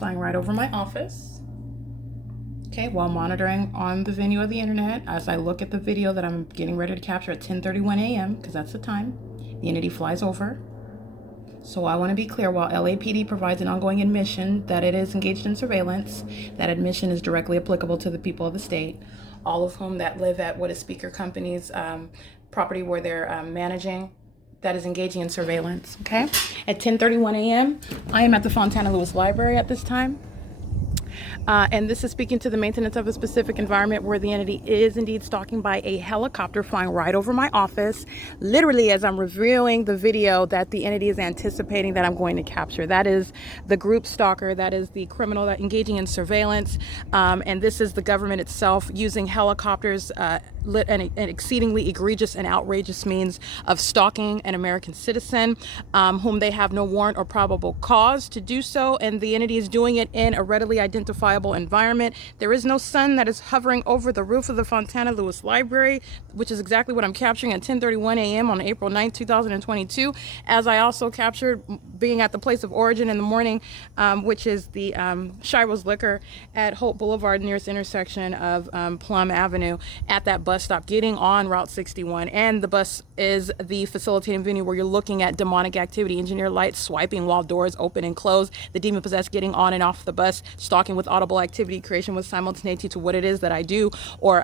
flying right over my office. Okay, while monitoring on the venue of the internet, as I look at the video that I'm getting ready to capture at 10:31 a.m., because that's the time, the entity flies over. So I want to be clear, while LAPD provides an ongoing admission that it is engaged in surveillance, that admission is directly applicable to the people of the state, all of whom that live at what is Speaker Company's property where they're managing, that is engaging in surveillance, okay? At 10:31 a.m., I am at the Fontana Lewis Library at this time. And this is speaking to the maintenance of a specific environment where the entity is indeed stalking by a helicopter flying right over my office, literally as I'm reviewing the video that the entity is anticipating that I'm going to capture. That is the group stalker, that is the criminal that engaging in surveillance, and this is the government itself using helicopters, an exceedingly egregious and outrageous means of stalking an American citizen whom they have no warrant or probable cause to do so, and the entity is doing it in a readily identifiable environment. There is no sun that is hovering over the roof of the Fontana Lewis Library, which is exactly what I'm capturing at 10:31 a.m. on April 9th, 2022, as I also captured being at the place of origin in the morning, which is the Shiro's Liquor at Hope Boulevard, nearest intersection of Plum Avenue, at that bus stop, getting on Route 61. And the bus is the facilitating venue where you're looking at demonic activity, engineer lights swiping while doors open and close, the demon possessed getting on and off the bus, stalking with audible activity creation with simultaneity to what it is that I do, or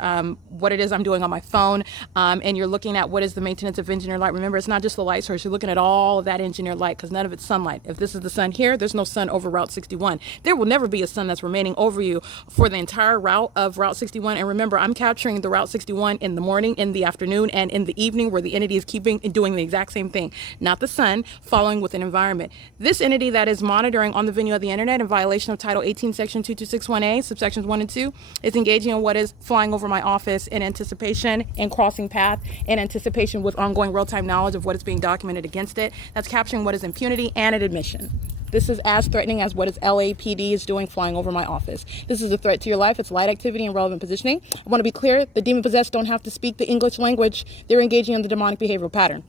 what it is I'm doing on my phone. And you're looking at what is the maintenance of engineer light. Remember, it's not just the light source. You're looking at all of that engineer light, because none of it's sunlight. If this is the sun here, there's no sun over Route 61. There will never be a sun that's remaining over you for the entire route of Route 61. And remember, I'm capturing the Route 61 in the morning, in the afternoon, and in the evening, where the entity is keeping and doing the exact same thing. Not the sun, following with an environment. This entity that is monitoring on the venue of the internet in violation of Title 18, Section 2261A, subsections 1 and 2, is engaging in what is flying over my office in anticipation and crossing path in anticipation with ongoing real-time knowledge of what is being documented against it. That's capturing what is impunity and an admission. This is as threatening as what is LAPD is doing flying over my office. This is a threat to your life. It's light activity and relevant positioning. I want to be clear, the demon possessed don't have to speak the English language. They're engaging in the demonic behavioral pattern.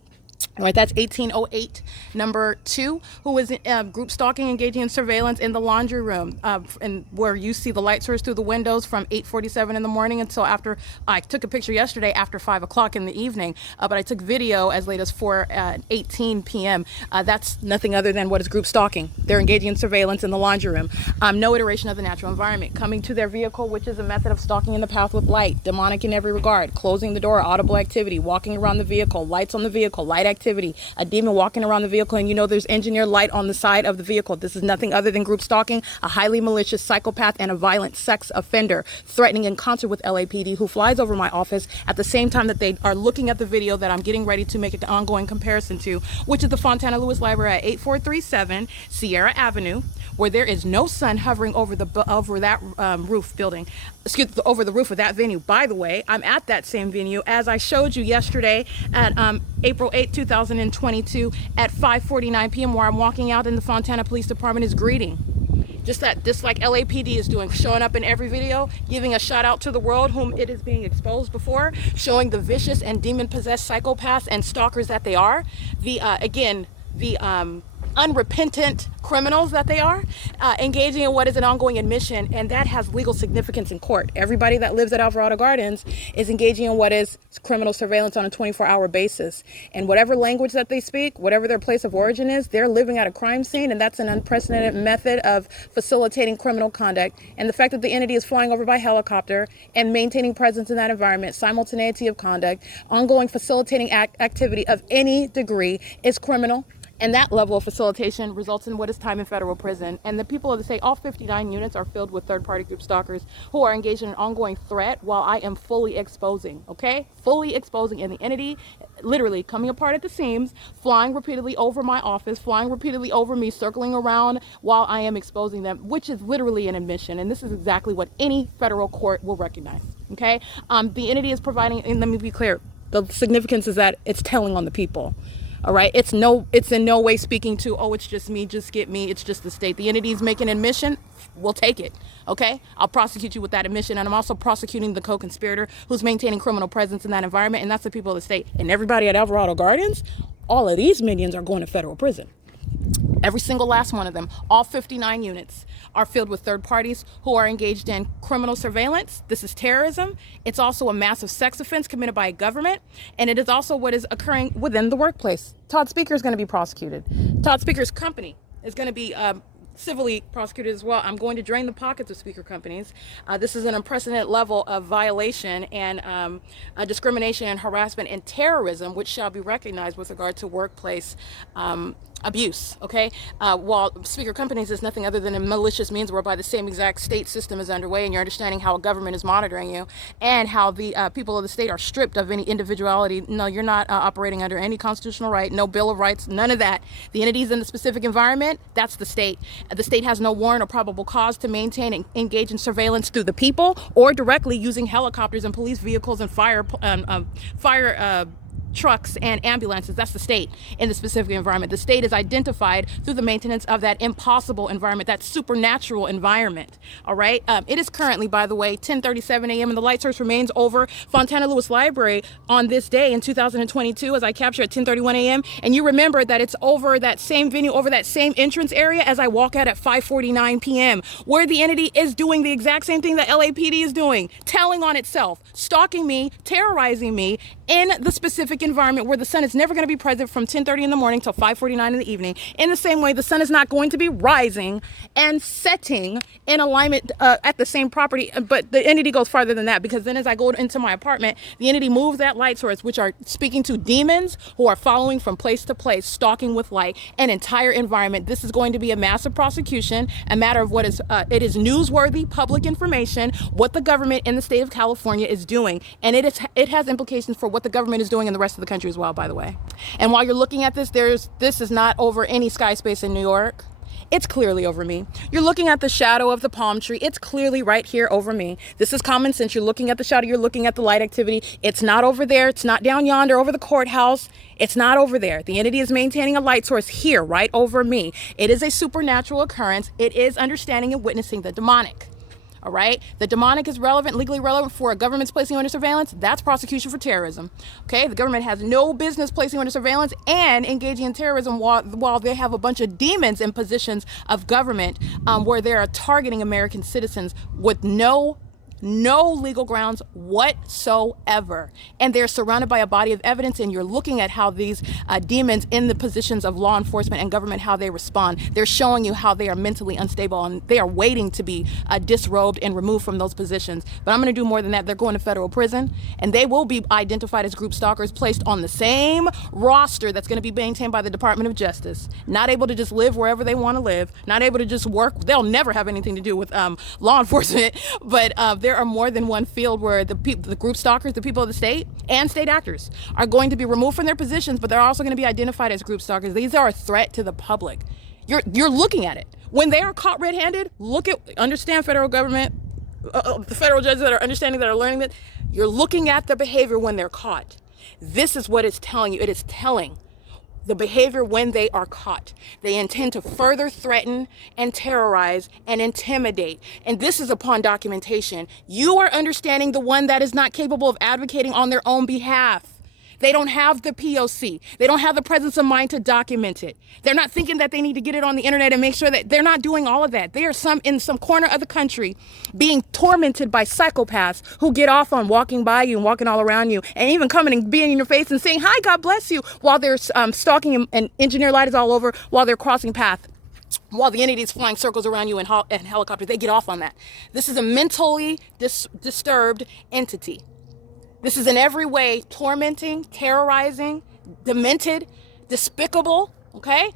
All right, that's 1808, number 2, who is group stalking, engaging in surveillance in the laundry room, and where you see the light source through the windows from 8:47 in the morning until after. I took a picture yesterday after 5 o'clock in the evening, but I took video as late as 4:18 p.m. That's nothing other than what is group stalking. They're engaging in surveillance in the laundry room. No iteration of the natural environment. Coming to their vehicle, which is a method of stalking in the path with light, demonic in every regard. Closing the door, audible activity. Walking around the vehicle, lights on the vehicle, light activity, a demon walking around the vehicle, and you know there's engineered light on the side of the vehicle. This is nothing other than group stalking, a highly malicious psychopath and a violent sex offender, threatening in concert with LAPD, who flies over my office at the same time that they are looking at the video that I'm getting ready to make an ongoing comparison to, which is the Fontana Lewis Library at 8437 Sierra Avenue, where there is no sun hovering over that roof building, over the roof of that venue. By the way, I'm at that same venue as I showed you yesterday at April 8, 2022 at 5:49 p.m. where I'm walking out and the Fontana Police Department is greeting. Just like LAPD is doing, showing up in every video, giving a shout out to the world whom it is being exposed before, showing the vicious and demon-possessed psychopaths and stalkers that they are. The unrepentant criminals that they are, engaging in what is an ongoing admission, and that has legal significance in court. Everybody that lives at Alvarado Gardens is engaging in what is criminal surveillance on a 24-hour basis. And whatever language that they speak, whatever their place of origin is, they're living at a crime scene, and that's an unprecedented method of facilitating criminal conduct. And the fact that the entity is flying over by helicopter and maintaining presence in that environment, simultaneity of conduct, ongoing facilitating activity of any degree is criminal. And that level of facilitation results in what is time in federal prison. And the people of the state, all 59 units are filled with third-party group stalkers who are engaged in an ongoing threat while I am fully exposing, okay? Fully exposing, and the entity literally coming apart at the seams, flying repeatedly over my office, flying repeatedly over me, circling around while I am exposing them, which is literally an admission. And this is exactly what any federal court will recognize, okay? The entity is providing, and let me be clear, the significance is that it's telling on the people. All right, it's in no way speaking to, oh, it's just me, just get me, it's just the state. The entity is making an admission, we'll take it, okay? I'll prosecute you with that admission, and I'm also prosecuting the co-conspirator who's maintaining criminal presence in that environment, and that's the people of the state. And everybody at Alvarado Gardens, all of these minions are going to federal prison. Every single last one of them, all 59 units, are filled with third parties who are engaged in criminal surveillance. This is terrorism. It's also a massive sex offense committed by a government, and it is also what is occurring within the workplace. Todd Speaker is going to be prosecuted. Todd Speaker's company is going to be civilly prosecuted as well. I'm going to drain the pockets of speaker companies. This is an unprecedented level of violation and discrimination and harassment and terrorism, which shall be recognized with regard to workplace abuse. Okay, while speaker companies is nothing other than a malicious means whereby the same exact state system is underway, and you're understanding how a government is monitoring you and how the people of the state are stripped of any individuality. No, you're not operating under any constitutional right, no Bill of Rights, none of that. The entities in the specific environment, that's the state. The state has no warrant or probable cause to maintain and engage in surveillance through the people or directly using helicopters and police vehicles and fire trucks and ambulances. That's the state in the specific environment. The state is identified through the maintenance of that impossible environment, that supernatural environment. All right. It is currently, by the way, 10:37 a.m. and the light source remains over Fontana Lewis Library on this day in 2022 as I capture at 10:31 a.m. And you remember that it's over that same venue, over that same entrance area as I walk out at 5:49 p.m. where the entity is doing the exact same thing that LAPD is doing, telling on itself, stalking me, terrorizing me in the specific environment where the sun is never going to be present from 10:30 in the morning till 5:49 in the evening. In the same way, the sun is not going to be rising and setting in alignment at the same property, but the entity goes farther than that, because then as I go into my apartment, the entity moves that light source, which are speaking to demons who are following from place to place, stalking with light an entire environment. This is going to be a massive prosecution, a matter of what is it is newsworthy public information, what the government in the state of California is doing, and it has implications for what the government is doing in the rest of the country as well, by the way. And while you're looking at this, this is not over any sky space in New York. It's clearly over me. You're looking at the shadow of the palm tree. It's clearly right here over me. This is common sense. You're looking at the shadow. You're looking at the light activity. It's not over there. It's not down yonder over the courthouse. It's not over there. The entity is maintaining a light source here, right over me. It is a supernatural occurrence. It is understanding and witnessing the demonic. All right. The demonic is relevant, legally relevant for a government's placing you under surveillance. That's prosecution for terrorism. Okay. The government has no business placing you under surveillance and engaging in terrorism while they have a bunch of demons in positions of government where they are targeting American citizens with no legal grounds whatsoever. And they're surrounded by a body of evidence, and you're looking at how these demons in the positions of law enforcement and government, how they respond. They're showing you how they are mentally unstable and they are waiting to be disrobed and removed from those positions. But I'm going to do more than that. They're going to federal prison, and they will be identified as group stalkers, placed on the same roster that's going to be maintained by the Department of Justice. Not able to just live wherever they want to live, not able to just work. They'll never have anything to do with law enforcement, but there are more than one field where the group stalkers, the people of the state and state actors, are going to be removed from their positions, but they're also going to be identified as group stalkers. These are a threat to the public. You're looking at it. When they are caught red-handed, understand federal government, the federal judges that are understanding, that are learning that, you're looking at the behavior when they're caught. This is what it's telling you. It is telling the behavior when they are caught. They intend to further threaten and terrorize and intimidate. And this is upon documentation. You are understanding the one that is not capable of advocating on their own behalf. They don't have the P.O.C. They don't have the presence of mind to document it. They're not thinking that they need to get it on the internet and make sure that they're not doing all of that. They are in some corner of the country being tormented by psychopaths who get off on walking by you and walking all around you and even coming and being in your face and saying, "Hi, God bless you," while they're stalking and engineer light is all over while they're crossing path. While the entity is flying circles around you in helicopters, they get off on that. This is a mentally disturbed entity. This is in every way tormenting, terrorizing, demented, despicable, okay,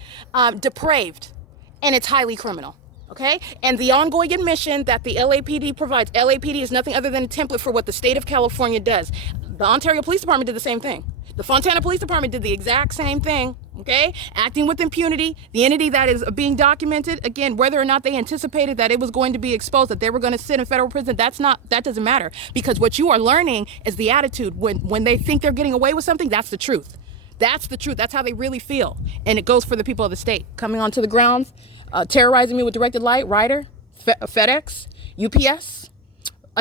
depraved, and it's highly criminal, okay? And the ongoing admission that the LAPD provides, LAPD is nothing other than a template for what the state of California does. The Ontario Police Department did the same thing. The Fontana Police Department did the exact same thing, okay? Acting with impunity, the entity that is being documented, again, whether or not they anticipated that it was going to be exposed, that they were going to sit in federal prison, that doesn't matter. Because what you are learning is the attitude when they think they're getting away with something, that's the truth. That's the truth. That's how they really feel. And it goes for the people of the state. Coming onto the grounds, terrorizing me with directed light, Ryder, FedEx, UPS,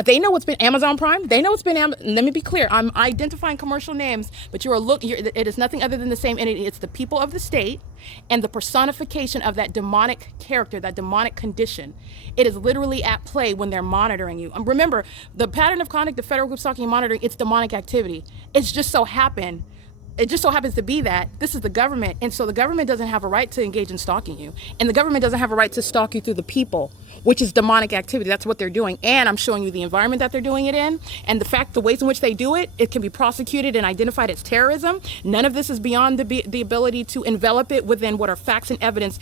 They know it's been Amazon Prime. They know it's been let me be clear. I'm identifying commercial names, but it is nothing other than the same entity. It's the people of the state and the personification of that demonic character, that demonic condition. It is literally at play when they're monitoring you. Remember, the pattern of conduct, the federal group stalking and monitoring, it's demonic activity. It just so happens to be that this is the government, and so the government doesn't have a right to engage in stalking you, and the government doesn't have a right to stalk you through the people, which is demonic activity. That's what they're doing, and I'm showing you the environment that they're doing it in, and the ways in which they do it. It can be prosecuted and identified as terrorism. None of this is beyond the ability to envelop it within what are facts and evidence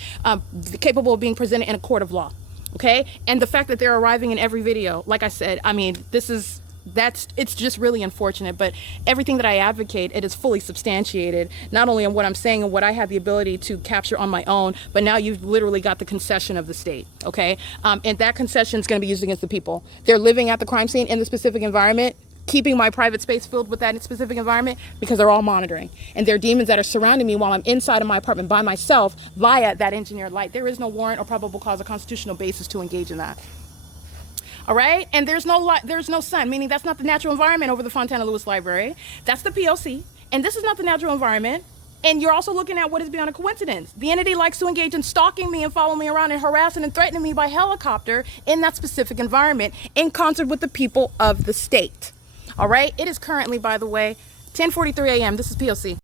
capable of being presented in a court of law. Okay, and the fact that they're arriving in every video, like I said, I mean, it's just really unfortunate, but everything that I advocate, it is fully substantiated, not only on what I'm saying and what I have the ability to capture on my own, but now you've literally got the concession of the state, okay? And that concession is going to be used against the people. They're living at the crime scene in the specific environment, keeping my private space filled with that specific environment because they're all monitoring. And there are demons that are surrounding me while I'm inside of my apartment by myself via that engineered light. There is no warrant or probable cause or constitutional basis to engage in that. All right, and there's no sun, meaning that's not the natural environment over the Fontana Lewis Library. That's the P.O.C, and this is not the natural environment. And you're also looking at what is beyond a coincidence. The entity likes to engage in stalking me and follow me around and harassing and threatening me by helicopter in that specific environment in concert with the people of the state. All right, it is currently, by the way, 10:43 a.m. This is P.O.C.